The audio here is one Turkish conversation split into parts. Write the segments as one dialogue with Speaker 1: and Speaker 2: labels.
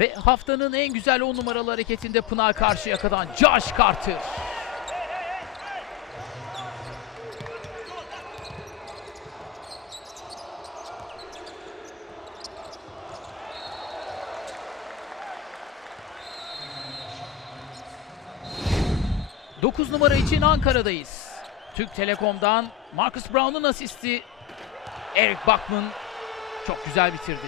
Speaker 1: Ve haftanın en güzel 10 numaralı hareketinde Pınar Karşıyaka'dan Josh Carter. Dokuz numara için Ankara'dayız. Türk Telekom'dan Marcus Brown'un asisti Eric Bachman çok güzel bitirdi.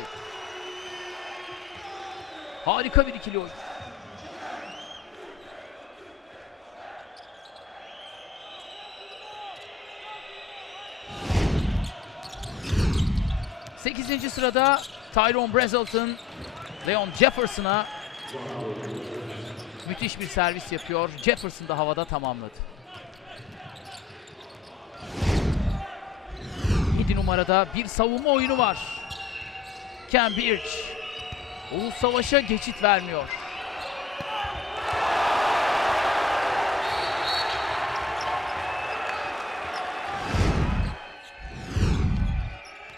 Speaker 1: Harika bir ikili oyun. Sekizinci sırada Tyrone Brazelton Leon Jefferson'a müthiş bir servis yapıyor. Jefferson da havada tamamladı. 7 numarada bir savunma oyunu var. Ken Birch. Ulus Savaş'a geçit vermiyor.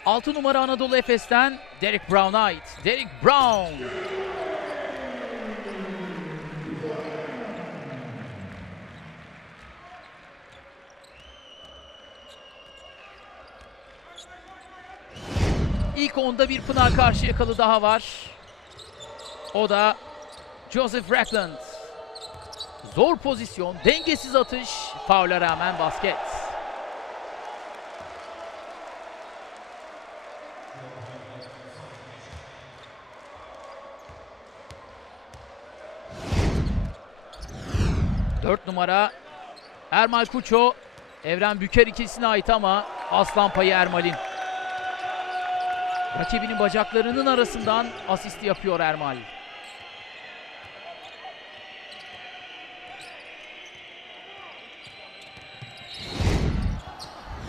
Speaker 1: Altı numara Anadolu Efes'ten Derek Brown'a ait. Derek Brown. İlk onda bir Pınar Karşıyakalı daha var. O da Joseph Ragland. Zor pozisyon, dengesiz atış, faula rağmen basket. Dört numara Ermal Kuço. Evren Büker ikisine ait ama aslan payı Ermal'in. Rakibinin bacaklarının arasından asisti yapıyor Ermal.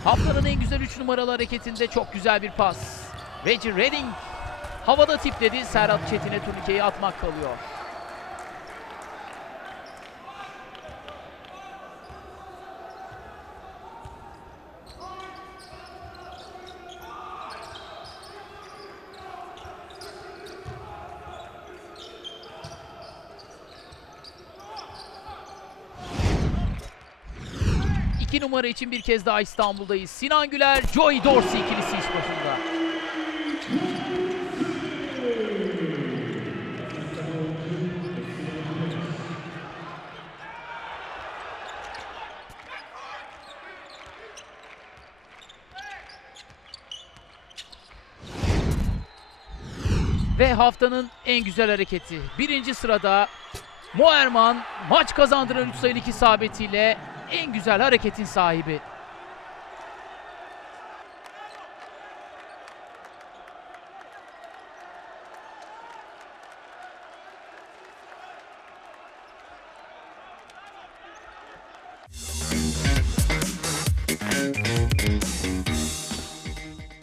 Speaker 1: Haftanın en güzel 3 numaralı hareketinde çok güzel bir pas. Reggie Redding havada tipledi. Serhat Çetin'e turnikeyi atmak kalıyor. İki numara için bir kez daha İstanbul'dayız. Sinan Güler, Joey Dorsey ikilisi iş başında. Ve haftanın en güzel hareketi. Birinci sırada Moerman maç kazandıran 3 sayılık isabetiyle en güzel hareketin sahibi.